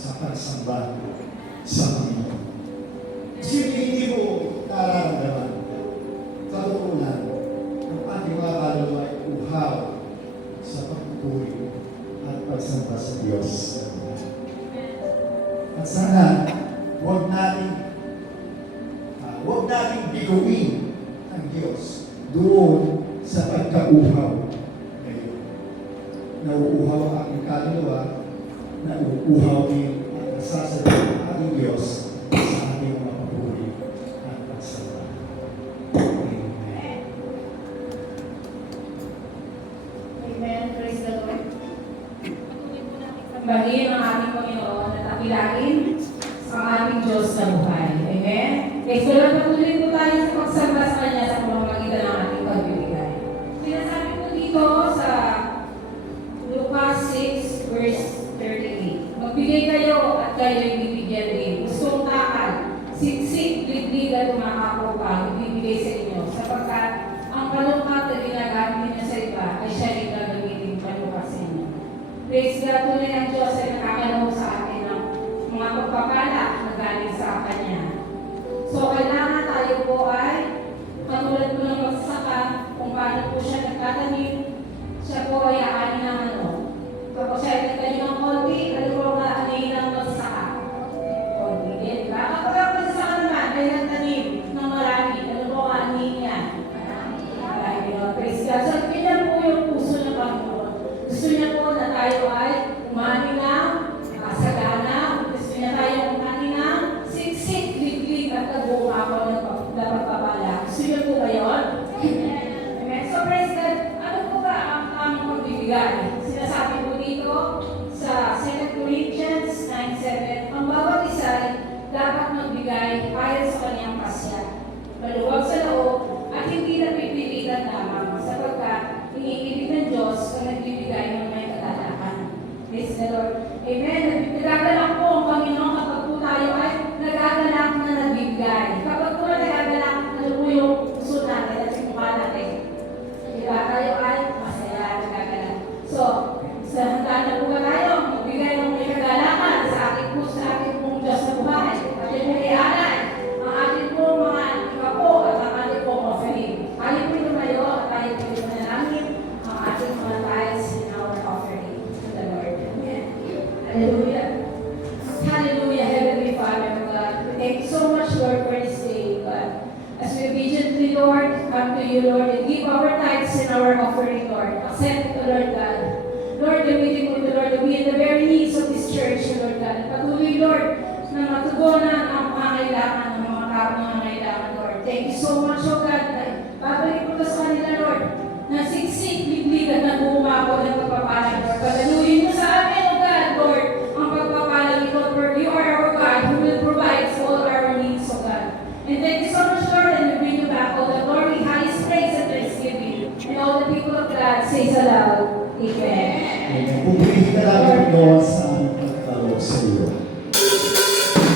sa pagsamba sa Panginoon. Kasi hindi mo nararamdaman. Sa totoo lang, ang ating mga kaluluwa ay uhaw sa pagpupuri at pagsamba sa Diyos. At sana, huwag nating biguin ang Diyos doon sa pagkauhaw ngayon. Nauuhaw ang ating kaluluwa, nauuhaw din ang nasasabi ng ating Diyos sa ating mga papuri at pagsamba. Amen. Amen. Praise the Lord. Patuloy po natin sambahin ang ating Panginoon at akilangin ang ating Diyos na buhay. Amen. Praise the Lord. Patuloy po tayo sa pagsamba sa Kanya sa pamamagitan ng ating pagbibigay. Sinasabi po dito sa Lucas 6 verse 38. Magbigay kayo at kayo'y bibigyan din. Gustong takal, siksik, liglig at umakako pa, ibibigay sa inyo. Sapagkat ang panukat na ginagamit niyo sa iba ay siya rin gagamitin panukat sa inyo. Praise God, tunay ang Diyos ay nakakalaw sa atin ng mga pagpapala na galing sa Kanya. So, kailangan tayo po ay katulad po ng magsasaka kung paano po siya nagtatanim, siya po ay aanin ng ano. Kapag siya ay nagtanim ng konti, ano po ang aanin ng magsasaka? Konti din, diba? Kapag ang magsasaka naman ay nagtanim ng marami, ano po ang aanin niya? Marami, no? Praise God. So, ganyan po yung puso ng Panginoon. Gusto niya po na tayo ay umani ng kasagana, gusto niya tayo umani ng siksik, liglig at kabuong ako ng pagpapala. Gusto niyo po ba yun? Amen. So, praise God. Ano po ba ang tamang pagbibigay? Sinasabi po dito sa 2 Corinthians 9:7, ang bawat isa ay dapat magbigay ayon sa kanyang pasya, maluwag sa loob at hindi napipilitan lamang sapagkat iniibig ng Diyos ang nagbibigay ng may katalakan. Praise the Lord. Amen. Nagagalak po ang Panginoon kapag po tayo ay nagagalak na nagbibigay. Kapag po nagagalak, ano po yung puso natin at yung mukha natin? Diba? Tayo ay masaya, nagagalak. So, sa handa na po ba tayo? Magbigay ng may kagalakan sa ating pong Diyos na buhay. At yung kailangan, ang ating pong mga ikapo at ang ating pong offering. Tayo po lumayo at tayo po manalangin ang ating mga tithes in our offering to the Lord. Amen. Hallelujah. Hallelujah, Heavenly Father, God. We thank you so much, Lord, for this day, God. As we obediently, Lord, come to you, Lord, and give our tithes and our offering, Lord. Accept it, Lord God. Lord, gamitin mo ito, Lord, to be in the very needs of this church, Lord God. Patuloy, Lord, na matugunan ang pangangailangan ng mga kapangangailangan, Lord. Thank you so much, O God. Babalik mo ito sa kanila, Lord, na siksik, liglig at nag-uumako ng pagpapala, Lord. Pataluyin mo sa amin, O God, Lord, ang pagpapala nito, for you are our God who will provide for all our needs, O God. And thank you so much, Lord, and we bring you back all the glory, highest praise, and thanksgiving. And all the people of God say aloud, Amen. Pupurihin ka namin, Lord,